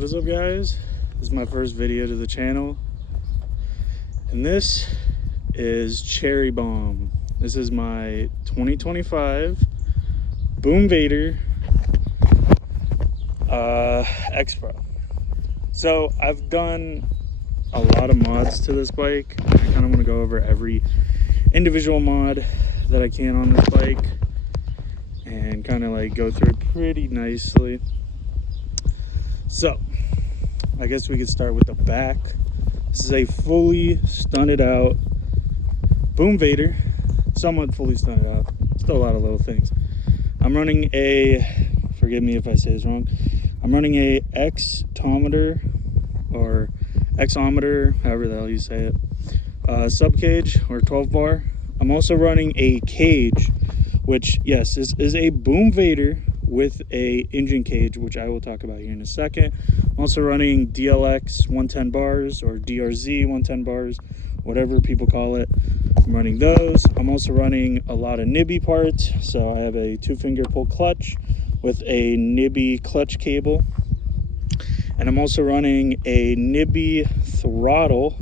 What is up, guys? This is my first video to the channel, and this is Cherry Bomb. This is my 2025 Boom Vader X Pro. So I've done a lot of mods to this bike. I kind of want to go over every individual mod that I can on this bike and kind of like go through it pretty nicely. So I guess we could start with the back. This is a fully stunted out Boom Vader, somewhat fully stunted out, still a lot of little things. I'm running a, forgive me if I say this wrong, I'm running a X-tometer or X-ometer, however the hell you say it, sub cage or 12 bar. I'm also running a cage, which yes, this is a Boom Vader with a engine cage, which I will talk about here in a second. I'm also running DLX 110 bars or DRZ 110 bars, whatever people call it. I'm running those. I'm also running a lot of Nibby parts. So I have a 2-finger pull clutch with a Nibby clutch cable. And I'm also running a Nibby throttle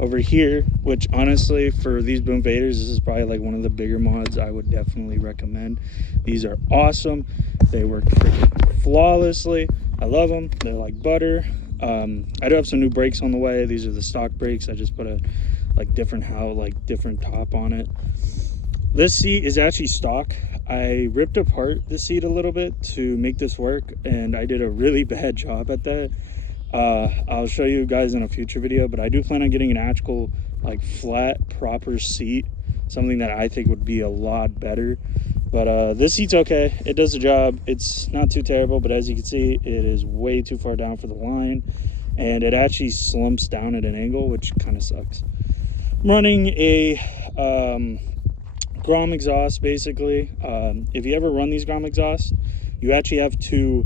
over here, which honestly for these Boom Vaders, this is probably like one of the bigger mods I would definitely recommend. These are awesome. They work freaking flawlessly. I love them. They're like butter. I do have some new brakes on the way. These are the stock brakes. I just put a different top on it. This seat is actually stock. I ripped apart the seat a little bit to make this work, and I did a really bad job at that. I'll show you guys in a future video, but I do plan on getting an actual like flat proper seat, something that I think would be a lot better. But this seat's okay. It does the job. It's not too terrible, but as you can see, it is way too far down for the line, and it actually slumps down at an angle, which kind of sucks. I'm running a Grom exhaust, basically. If you ever run these Grom exhausts, you actually have to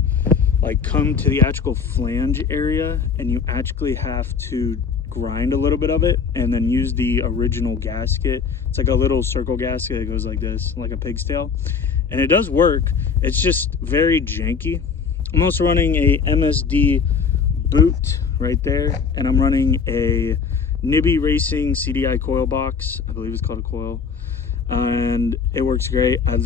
like come to the actual flange area, and you actually have to grind a little bit of it and then use the original gasket. It's like a little circle gasket that goes like this, like a pig's tail, and it does work. It's just very janky. I'm also running a MSD boot right there, and I'm running a Nibby Racing CDI coil box. I believe it's called a coil, and it works great. I have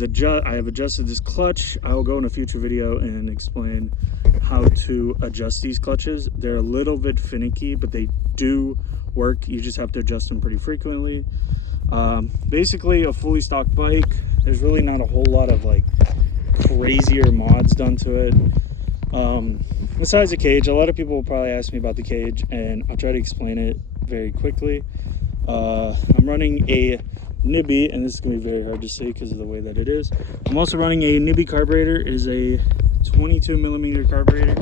adjusted this clutch. I will go in a future video and explain how to adjust these clutches. They're a little bit finicky, but they do work. You just have to adjust them pretty frequently. Basically a fully stock bike. There's really not a whole lot of like crazier mods done to it. Besides the cage, a lot of people will probably ask me about the cage, and I'll try to explain it very quickly. I'm running a Nibby, and this is going to be very hard to see because of the way that it is. I'm also running a Nibby carburetor. It is a 22 millimeter carburetor,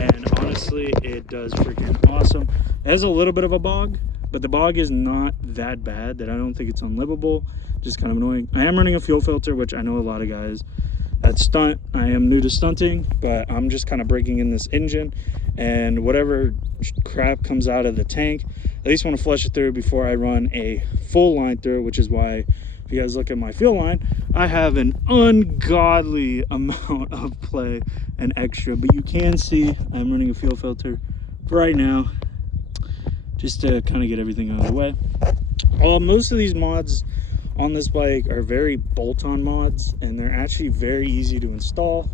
and honestly it does freaking awesome. It has a little bit of a bog, but the bog is not that bad that I don't think it's unlivable. Just kind of annoying. I am running a fuel filter, which I know a lot of guys that stunt. I am new to stunting, but I'm just kind of breaking in this engine, and whatever crap comes out of the tank, at least want to flush it through before I run a full line through, which is why if you guys look at my fuel line, I have an ungodly amount of play and extra, but you can see I'm running a fuel filter for right now, just to kind of get everything out of the way. Most of these mods on this bike are very bolt-on mods, and they're actually very easy to install,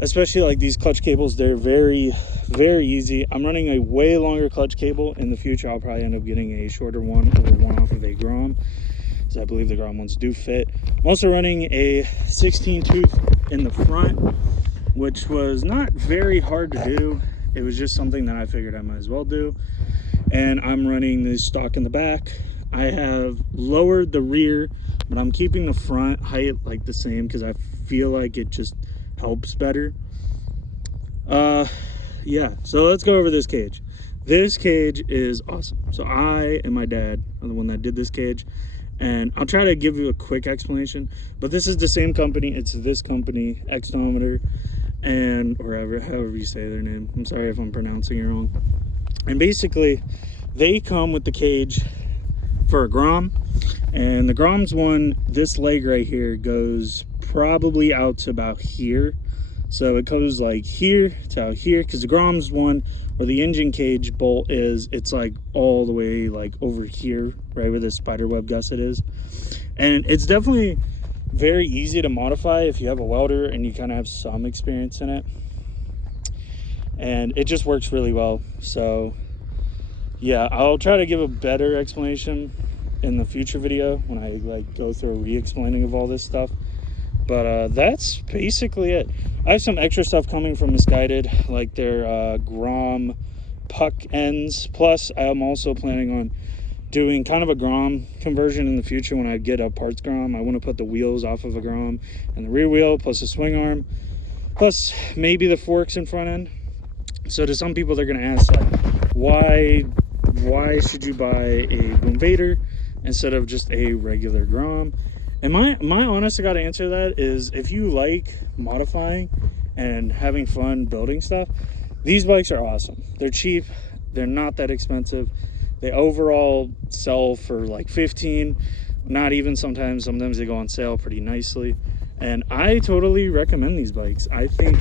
especially like these clutch cables. They're very easy. I'm running a way longer clutch cable. In the future I'll probably end up getting a shorter one or one off of a Grom, because I believe the Grom ones do fit. I'm also running a 16 tooth in the front, which was not very hard to do. It was just something that I figured I might as well do. And I'm running this stock in the back. I have lowered the rear, but I'm keeping the front height like the same because I feel like it just helps better. Yeah, so let's go over this cage. This cage is awesome. So I and my dad are the one that did this cage, and I'll try to give you a quick explanation, but this is the same company. It's this company, X-tometer, and however you say their name. I'm sorry if I'm pronouncing it wrong. And basically they come with the cage for a Grom, and the Grom's one, this leg right here goes probably out to about here. So it goes like here to out here, because the Grom's one, where the engine cage bolt is, it's like all the way like over here, right where the spider web gusset is. And it's definitely very easy to modify if you have a welder and you kind of have some experience in it. And it just works really well. So yeah, I'll try to give a better explanation in the future video when I like go through a re-explaining of all this stuff. But that's basically it. I have some extra stuff coming from Misguided, like their Grom puck ends. Plus, I'm also planning on doing kind of a Grom conversion in the future when I get a parts Grom. I want to put the wheels off of a Grom and the rear wheel, plus the swing arm, plus maybe the forks in front end. So to some people, they're going to ask, like, why should you buy a Boom Vader instead of just a regular Grom? And my honest to God answer to that is, if you like modifying and having fun building stuff, these bikes are awesome. They're cheap. They're not that expensive. They overall sell for like 15, not even sometimes they go on sale pretty nicely. And I totally recommend these bikes. I think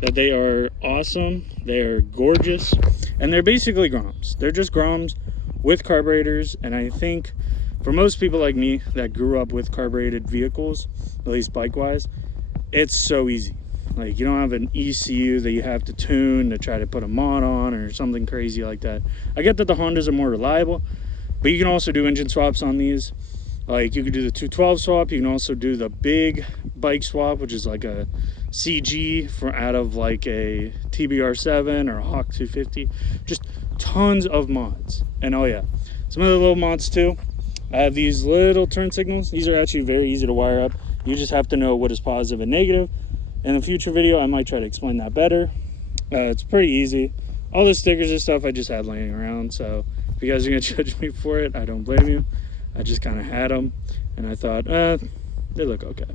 that they are awesome. They're gorgeous. And they're basically Groms. They're just Groms with carburetors. And I think for most people like me that grew up with carbureted vehicles, at least bike-wise, it's so easy. Like, you don't have an ECU that you have to tune to try to put a mod on or something crazy like that. I get that the Hondas are more reliable, but you can also do engine swaps on these. Like, you could do the 212 swap. You can also do the big bike swap, which is like a CG out of like a TBR7 or a Hawk 250. Just tons of mods. And oh yeah, some other little mods too. I have these little turn signals. These are actually very easy to wire up. You just have to know what is positive and negative. In a future video, I might try to explain that better. It's pretty easy. All the stickers and stuff I just had laying around, so if you guys are gonna judge me for it, I don't blame you. I just kind of had them, and I thought, they look okay.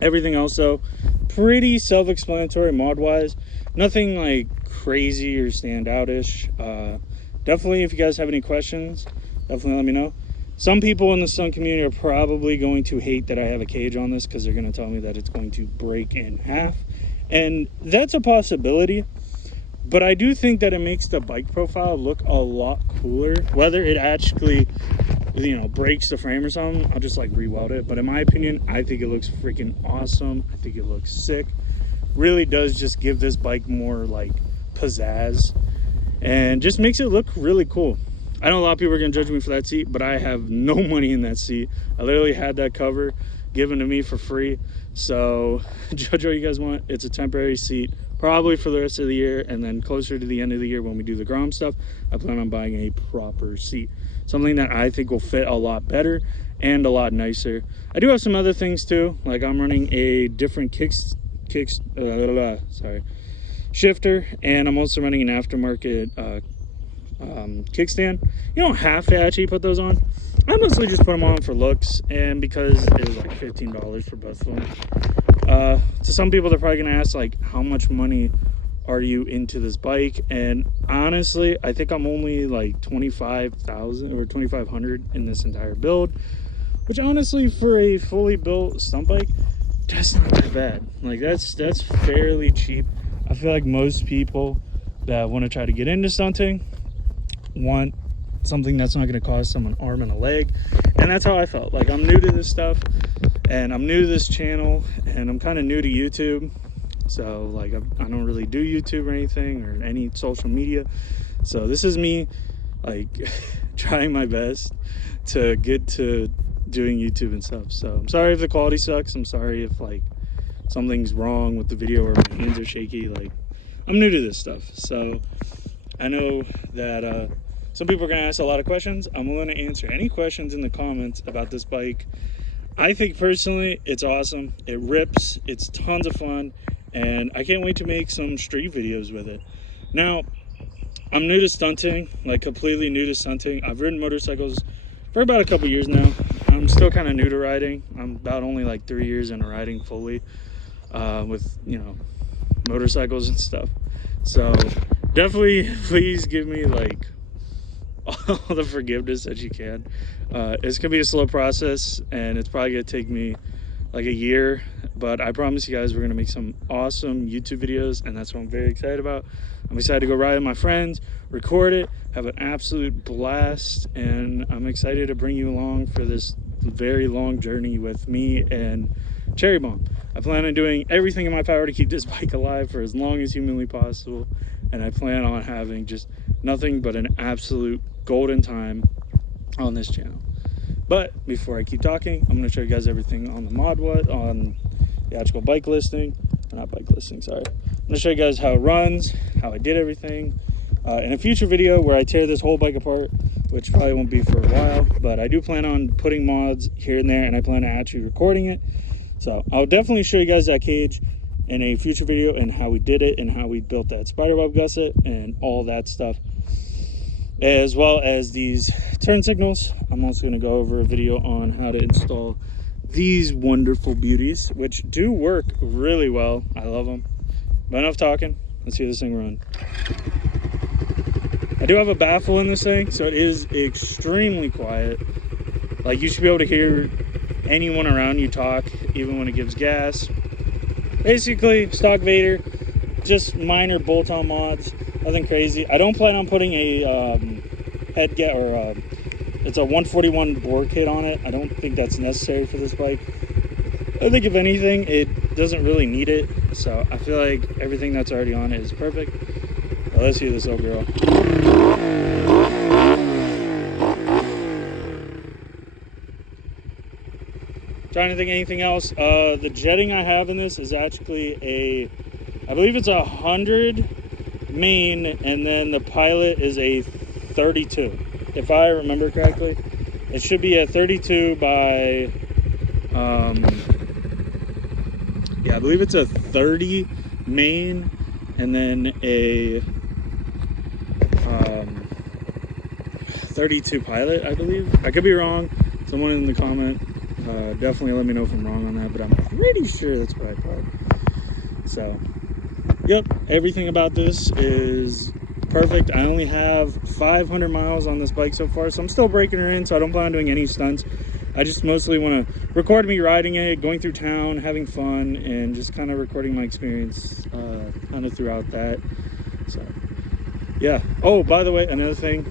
Everything else, though, pretty self-explanatory mod-wise. Nothing like crazy or stand-out-ish. Definitely, if you guys have any questions, definitely let me know. Some people in the stunt community are probably going to hate that I have a cage on this, because they're going to tell me that it's going to break in half. And that's a possibility. But I do think that it makes the bike profile look a lot cooler. Whether it actually, breaks the frame or something, I'll just like re-weld it. But in my opinion, I think it looks freaking awesome. I think it looks sick. Really does just give this bike more like pizzazz. And just makes it look really cool. I know a lot of people are going to judge me for that seat, but I have no money in that seat. I literally had that cover given to me for free. So judge what you guys want. It's a temporary seat, probably for the rest of the year. And then closer to the end of the year when we do the Grom stuff, I plan on buying a proper seat. Something that I think will fit a lot better and a lot nicer. I do have some other things too. Like, I'm running a different shifter, and I'm also running an aftermarket kickstand. You don't have to actually put those on. I mostly just put them on for looks, and because it was like $15 for both of them. To some people, they're probably gonna ask, like, how much money are you into this bike? And honestly, I think I'm only like 25,000 or 2,500 in this entire build, which honestly, for a fully built stunt bike, that's not that bad. Like, that's fairly cheap. I feel like most people that want to try to get into stunting want something that's not going to cost them an arm and a leg. And that's how I felt. Like, I'm new to this stuff, and I'm new to this channel, and I'm kind of new to YouTube. So like, I don't really do YouTube or anything, or any social media. So this is me like trying my best to get to doing YouTube and stuff. So I'm sorry if the quality sucks. I'm sorry if like something's wrong with the video or my hands are shaky. Like, I'm new to this stuff. So I know that some people are gonna ask a lot of questions. I'm willing to answer any questions in the comments about this bike. I think personally it's awesome. It rips. It's tons of fun. And I can't wait to make some street videos with it. Now, I'm new to stunting, like completely new to stunting. I've ridden motorcycles for about a couple years now. I'm still kind of new to riding. I'm about only like 3 years into riding fully with, motorcycles and stuff. So definitely please give me like all the forgiveness that you can. It's gonna be a slow process, and it's probably gonna take me like a year, but I promise you guys we're gonna make some awesome YouTube videos, and that's what I'm very excited about. I'm excited to go ride with my friends, record it, have an absolute blast, and I'm excited to bring you along for this very long journey with me and Cherry Bomb. I plan on doing everything in my power to keep this bike alive for as long as humanly possible, and I plan on having just nothing but an absolute golden time on this channel. But before I keep talking, I'm going to show you guys everything on the mod, on the actual bike listing. Not bike listing, sorry. I'm going to show you guys how it runs, how I did everything. In a future video where I tear this whole bike apart, which probably won't be for a while, but I do plan on putting mods here and there, and I plan on actually recording it. So I'll definitely show you guys that cage in a future video, and how we did it, and how we built that spiderweb gusset and all that stuff, as well as these turn signals. I'm also going to go over a video on how to install these wonderful beauties, which do work really well. I love them. But enough talking, let's hear this thing run. I do have a baffle in this thing, so it is extremely quiet. Like, you should be able to hear anyone around you talk, even when it gives gas. Basically, stock Vader, just minor bolt-on mods, nothing crazy. I don't plan on putting a head get or it's a 141 bore kit on it. I don't think that's necessary for this bike. I think if anything, it doesn't really need it. So I feel like everything that's already on it is perfect. Well, let's hear this old girl. Trying to think of anything else. The jetting I have in this is actually I believe it's 100 main, and then the pilot is a 32. If I remember correctly, it should be a 32 by, yeah, I believe it's a 30 main, and then a 32 pilot, I believe. I could be wrong. Someone in the comment, definitely let me know if I'm wrong on that, but I'm pretty sure that's what I thought. So, yep, everything about this is perfect. I only have 500 miles on this bike so far, so I'm still breaking her in, so I don't plan on doing any stunts. I just mostly want to record me riding it, going through town, having fun, and just kind of recording my experience kind of throughout that. So, yeah. Oh, by the way, another thing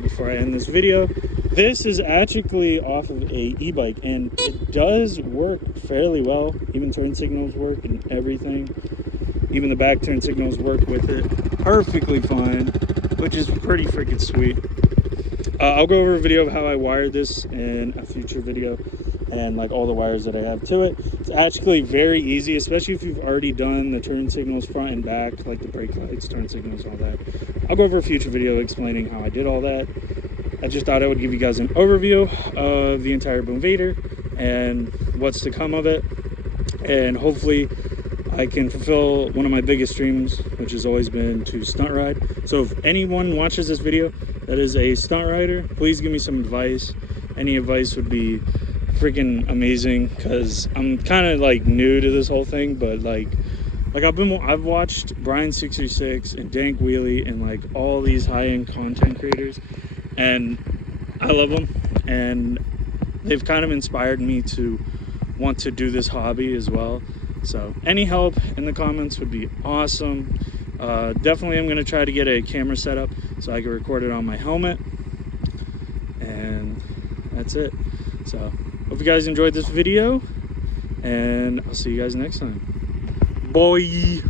before I end this video, this is actually off of a e-bike, and it does work fairly well. Even turn signals work and everything. Even the back turn signals work with it perfectly fine, which is pretty freaking sweet. I'll go over a video of how I wired this in a future video, and like all the wires that I have to it. It's actually very easy, especially if you've already done the turn signals front and back, like the brake lights, turn signals, all that. I'll go over a future video explaining how I did all that. I just thought I would give you guys an overview of the entire Boom Vader and what's to come of it, and hopefully I can fulfill one of my biggest dreams, which has always been to stunt ride. So if anyone watches this video that is a stunt rider, please give me some advice. Any advice would be freaking amazing, because I'm kind of like new to this whole thing, but like I've watched Brian 636 and Dank Wheelie and like all these high-end content creators, and I love them, and they've kind of inspired me to want to do this hobby as well. So any help in the comments would be awesome. Definitely I'm going to try to get a camera set up so I can record it on my helmet, and that's it. So hope you guys enjoyed this video, and I'll see you guys next time. Bye.